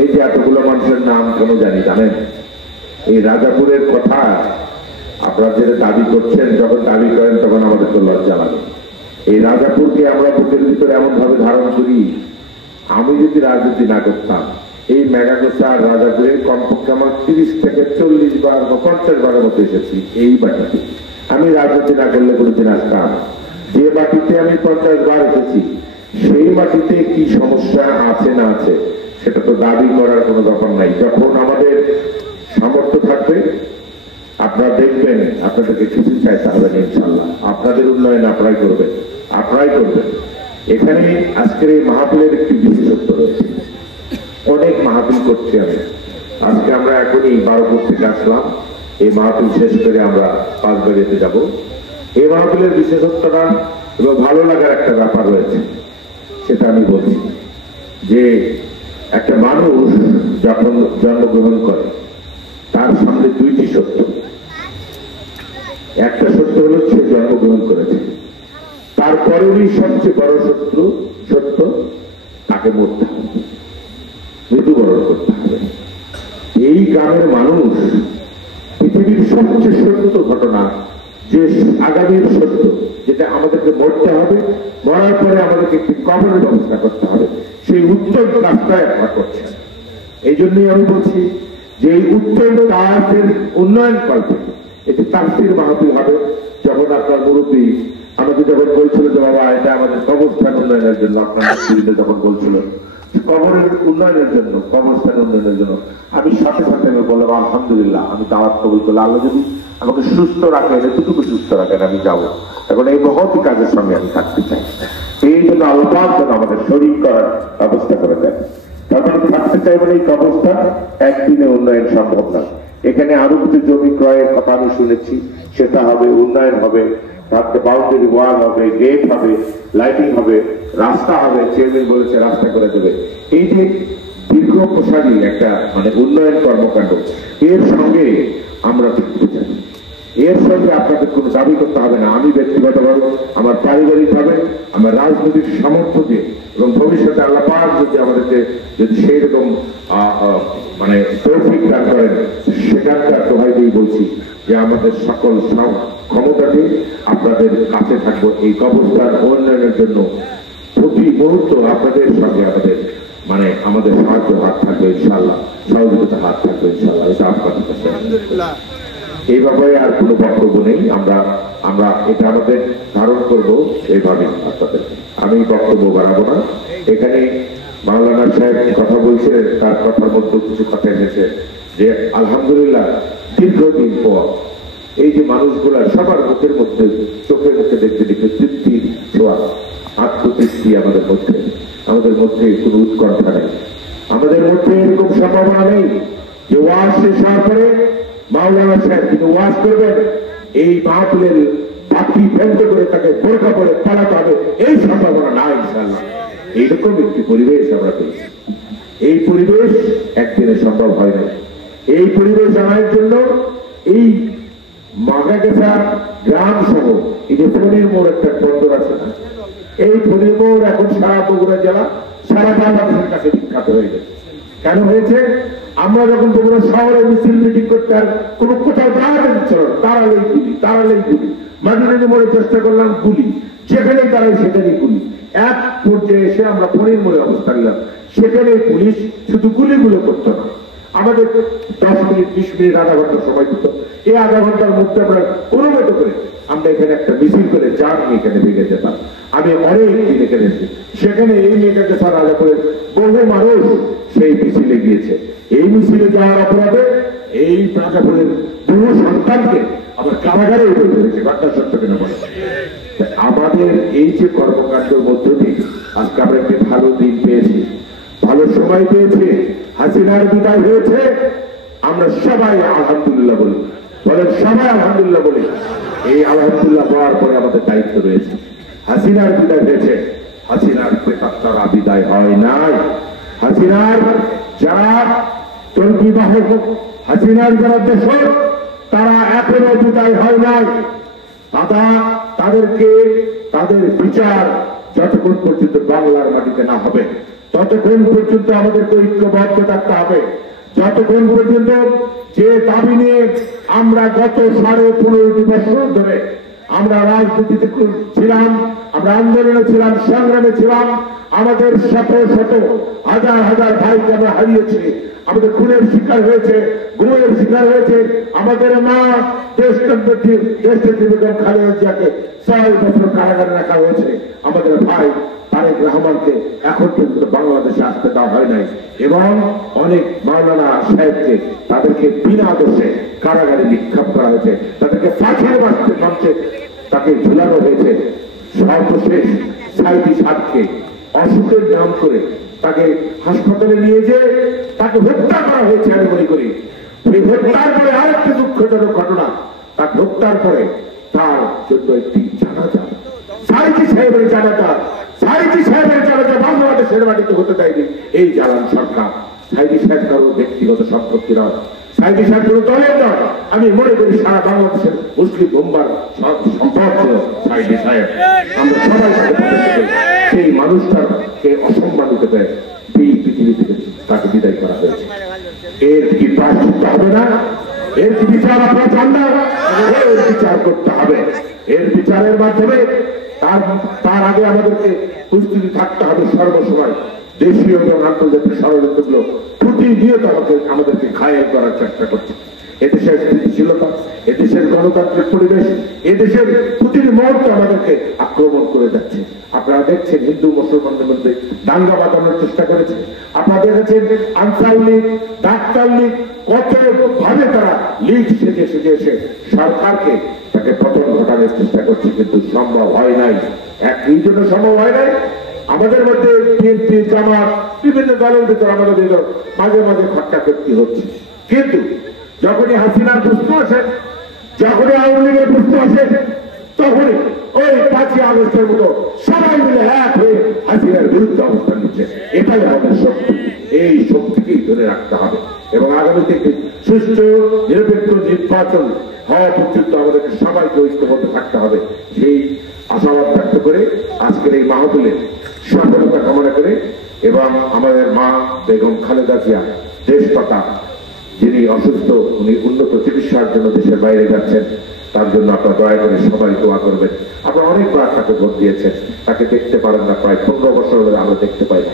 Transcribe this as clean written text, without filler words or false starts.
এই যে এতগুলো মানুষের নাম কেন জানেন? এই রাজাপুরের কথা আপনারা যেটা দাবি করছেন, যখন দাবি করেন তখন আমাদের তো লজ্জা লাগে। এই রাজাপুরকে আমরা বুকের ভিতরে এমন ভাবে ধারণ করি, আমি যদি রাজনীতি না করতাম এই মেগাগোসা আর রাজাপুরে কমপক্ষে আমার 30 থেকে 40 বার বা 50 বারের মতো এসেছি। এই বাটিতে আমি রাজনীতি না করলে কোনোদিন আসতাম। যে বাটিতে আমি 50 বার এসেছি সেই মাটিতে কি সমস্যা আছে না আছে সেটা তো দাবি করার কোনো ব্যাপার নাই। যখন আমাদের সামর্থ্য থাকবে আপনারা দেখবেন আপনাদেরকে কিছু চাইতে হবে না, ইনশাল্লাহ আপনাদের উন্নয়ন আপনারাই করবেন, আপনারাই করবেন। এখানে আজকের এই মাহফিলের একটি বিশেষত্ব রয়েছে। অনেক মাহফিল করছি আমি, আজকে আমরা এখনই 12 থেকে আসলাম। এই মাহফিল শেষ করে আমরা 5 বাড়িতে যাব। এই মাহফিলের বিশেষত্বটা এবং ভালো লাগার একটা ব্যাপার রয়েছে, সেটা আমি বলছি যে একটা মানুষ যখন জন্মগ্রহণ করে তার সামনে 2টি সত্য। একটা সত্য হলো সে জন্মগ্রহণ করেছে, তারপরেই সবচেয়ে বড় সত্য তাকে মরতে হবে, মৃত্যুবরণ করতে হবে। এই গ্রামের মানুষ পৃথিবীর সবচেয়ে সত্য ঘটনা যে আগামীর সত্য, যেটা আমাদেরকে মরতে হবে, মরার পরে আমাদেরকে একটি কবরের ব্যবস্থা করতে হবে, সেই উত্তর রাস্তায় আমরা করছেন। এই জন্যই আমি বলছি যে এই উত্তর কাজের উন্নয়ন কল্পে এটি তাফসীর মাহফিল হবে। যখন আপনার মুরব্বী আমাকে যখন বলছিল যে বাবা এটা আমাদের কবরস্থান উন্নয়নের জন্য, আপনার যখন বলছিল কবরের উন্নয়নের জন্য, কবরস্থান উন্নয়নের জন্য, আমি সাথে সাথে আমি বললাম আলহামদুলিল্লাহ, আমি দাওয়াত কবুল করলাম। আল্লাহ যদি আমাকে সুস্থ রাখেন, এতটুকু সুস্থ রাখেন, আমি যাবো। এখন এই মহৎ কাজের সঙ্গে আমি থাকতে চাই। এই জন্য আল্লাহ যেন আমাদের শরীর করার ব্যবস্থা করে দেন। কারণ থাকতে চাইবেন এই কবরস্থান একদিনে উন্নয়ন সম্ভব না। এখানে আরো কিছু জমি ক্রয়ের কথা আমি শুনেছি, সেটা হবে, উন্নয়ন হবে, বাউন্ডারি ওয়াল হবে, গেট হবে, লাইটিং হবে, রাস্তা হবে। চেয়ারম্যান বলেছে রাস্তা করে দেবে। এই যে দীর্ঘ প্রসারী একটা উন্নয়ন কর্মকাণ্ড, এর সঙ্গে আমরা থাকতে চাই। এর সঙ্গে আপনাদের কোনো দাবি করতে হবে না। আমি ব্যক্তিগতভাবে, আমার পারিবারিকভাবে, আমার রাজনৈতিক সামর্থ্য দিয়ে এবং ভবিষ্যতে আল্লাহ পাক যদি আমাদেরকে যদি সেই রকম তৌফিক দান করেন, সেখানকার দোহাই দিয়ে বলছি যে আমাদের সকল ক্ষমতা দিয়ে আপনাদের কাছে থাকবো। এই কবরস্থান উন্নয়নের জন্য প্রতি মুহূর্ত আপনাদের সঙ্গে আমাদের সাহায্য হাত থাকবে ইনশাআল্লাহ, সহযোগিতা হাত থাকবে ইনশাআল্লাহ। এটা আপনাদের কাছে এই ব্যাপারে আর কোনো বক্তব্য নেই। আমরা এটা আমাদের ধারণ করবো এইভাবে। আপনাদের আমি বক্তব্য বাড়াবো না। এখানে মাওলানা সাহেব কথা বলছে, তার কথার মধ্যে কিছু কথা এসেছে যে আলহামদুলিল্লাহ দীর্ঘদিন পর এই যে মানুষগুলা সবার মুখের মধ্যে, চোখের মুখে দেখতে দেখতে তৃপ্তির ছোঁয়া, আত্মতৃপ্তি আমাদের মধ্যে কোনো উৎকণ্ঠা নেই, আমাদের মধ্যে এরকম সম্ভাবনা নেই যে ওয়াজ শেষ হওয়ার পরে মাওলানা সাহেব কিন্তু ওয়াজ করবেন, এই মাহফিলের বাকি বন্ধ করে তাকে বোরকা পরে পালাতে হবে, এই সম্ভাবনা নাই ইনশাআল্লাহ। এইরকম একটি পরিবেশ আমরা পেয়েছি। এই পরিবেশ একদিনে সম্ভব হয় না। এই পরিবেশ আনার জন্য এই মাগাগেছা গ্রাম সহ এই যে ফণির মোড় একটা বন্দর আছে না, এই ফণির মোড় এখন সারা বগুড়া জেলা, সারা বাংলাদেশের কাছে বিখ্যাত হয়ে গেছে। কেন হয়েছে? আমরা যখন বগুড়া শহরে মিছিল মিটিং করতে আর কোন কোথাও দাঁড়াতে দিচ্ছিল না, তারালেই গুলি, মাঝে মোড়ে চেষ্টা করলাম গুলি, যেখানেই দাঁড়াই সেখানেই গুলি। এক পর্যায়ে এসে আমরা ফণির মোড়ে অবস্থান নিলাম, সেখানে পুলিশ শুধু গুলিগুলো করতো না, আমাদের 10 মিনিট 20 মিনিট আধা ঘন্টা সময় দিত। এই আধা ঘন্টার মধ্যে আমরা অনুমত করে আমরা এখানে একটা মিছিল করে যান এখানে ভেঙে যেতাম। আমি অনেক দিন এখানে এসেছি, সেখানে এই মেয়েটাকে সারা আলাদা করে বহু মানুষ সেই মিছিলে গিয়েছে। এই মিছিলে যাওয়ার অপরাধে এই রাজাপুরের বহু সন্তানকে আবার কারাগারে উঠে ফেলেছে। ঘটনা সত্য কিনা বলে? আমাদের এই যে কর্মকাণ্ডের মধ্য দিয়ে আজকে আমরা একটি ভালো দিন পেয়েছি, ভালো সময় পেয়েছি, হাসিনার বিদায় হয়েছে, আমরা সবাই আলহামদুলিল্লাহ বলি। বলেন সবাই আলহামদুলিল্লাহ বলি। এই আলহামদুলিল্লাহ পাওয়ার পরে আমাদের দায়িত্ব রয়েছে। হাসিনার বিদায় হয়েছে, হাসিনার প্রেতাত্মারা বিদায় হয় নাই। হাসিনার যারা তর্কিবাহক, হাসিনার যারা দেশক, তারা এখনো বিদায় হয় নাই। তাদেরকে তাদের বিচার যতক্ষণ পর্যন্ত বাংলার মাটিতে না হবে ততক্ষণ পর্যন্ত আমাদেরকে ঐক্যবদ্ধ থাকতে হবে। যতক্ষণ পর্যন্ত যে দাবি নিয়ে আমরা গত 15.5 বছর ধরে আমরা রাজনীতিতে ছিলাম, আমরা আন্দোলনে ছিলাম, সংগ্রামে ছিলাম, আমাদের শত শত হাজার হাজার ভাইকে আমরা হারিয়েছি, আমাদের খুনের শিকার হয়েছে, গুমের শিকার হয়েছে, আমাদের মা দেশনেত্রী বেগম খালেদা জিয়াকে 6 বছর কারাগারে রাখা হয়েছে, আমাদের ভাই তারেক রহমানকে এখন পর্যন্ত বাংলাদেশে আসতে দেওয়া হয় নাই, এবং অনেক মাওলানা সাহেবকে তাদেরকে বিনা দোষে কারাগারে নিক্ষেপ করা হয়েছে, তাদেরকে ফাঁসির মঞ্চে তাকে ঝুলানো হয়েছে। সর্বশেষ সাইদি সাহেবকে অসুখের নাম করে তাকে হাসপাতালে নিয়ে যেয়ে তাকে হত্যা করা হয়েছে। আমি মনে করি এই হত্যার পরে আরেকটি দুঃখজনক ঘটনা, তাকে হত্যার পরে তার জন্য একটি জানাজা, সাইদি সাহেবের জানাজা, সাইদি সাহেবের জানাজা বাংলাদেশের মাটিতে হতে দেয়নি এই জালান সরকার। সাইদি সাহেব কারো ব্যক্তিগত সম্পত্তি নয়, সাইদি সাহেব কোনো দলের নয়। আমি মনে করি সারা বাংলাদেশের মুসলিম উম্মার সম্পদ ছিল সাইদি সাহেব। আমরা সবাই সেই মানুষটাকে অসম্মানিত করে এই পৃথিবী থেকে তাকে বিদায় করা হয়েছে। এর কি প্রায়শ্চিত্ত হবে না? এর কি বিচার আপনারা চান না? এর বিচার করতে হবে। এর বিচারের মাধ্যমে তার আগে আমাদেরকে প্রস্তুতি থাকতে হবে সর্বসময়। দেশীয় এবং আন্তর্জাতিক ষড়যন্ত্রগুলো প্রতিনিয়ত আমাদেরকে ঘায়েল করার চেষ্টা করছে। এদেশের স্থিতিশীলতা, এদেশের গণতান্ত্রিক পরিবেশ, এদেশের প্রতিটি মুহূর্তে আমাদেরকে আক্রমণ করে যাচ্ছে। আপনারা দেখছেন হিন্দু মুসলমানদের মধ্যে দাঙ্গা বাঁধানোর চেষ্টা করেছে। আপনারা দেখেছেন আনসার লীগ, ডাক্তার লীগ কত ভাবে তারা লীগ সেজে সেজে এসে সরকারকে তাকে পতন ঘটানোর চেষ্টা করছে, কিন্তু সম্ভব হয় নাই। এই জন্য সম্ভব হয় নাই, আমাদের মধ্যে বিএনপি, জামাত, বিভিন্ন দলের ভিতরে আমাদের মাঝে মাঝে খট্টাখট্টি হচ্ছে। কিন্তু যখনই হাসিনার প্রশ্ন আসে, যখনই আওয়ামী লীগের প্রশ্ন আসে, তখনই ওই 5ই আগস্টের মতো সবাই মিলে এক হয়ে হাসিনার বিরুদ্ধে অবস্থান নিচ্ছে। এটাই আমাদের শক্তি, এই শক্তিকেই ধরে রাখতে হবে এবং আগামী থেকে সুষ্ঠু নিরপেক্ষ নির্বাচন হওয়া পর্যন্ত আমাদেরকে সবাইকে ঐক্যবদ্ধ থাকতে হবে। সেই আশাবাদ ব্যক্ত করে আজকের এই মাহফিলের সফলতা কামনা করে এবং আমাদের মা বেগম খালেদা জিয়া দেশপাতা, যিনি অসুস্থ, উনি উন্নত চিকিৎসার জন্য দেশের বাইরে যাচ্ছেন, তার জন্য আপনারা দয়া করে সবাই দোয়া করবেন। আপনারা অনেকবার তাকে ভোট দিয়েছেন, তাকে দেখতে পারেন না, প্রায় 15 বছর ধরে আমরা দেখতে পাই না।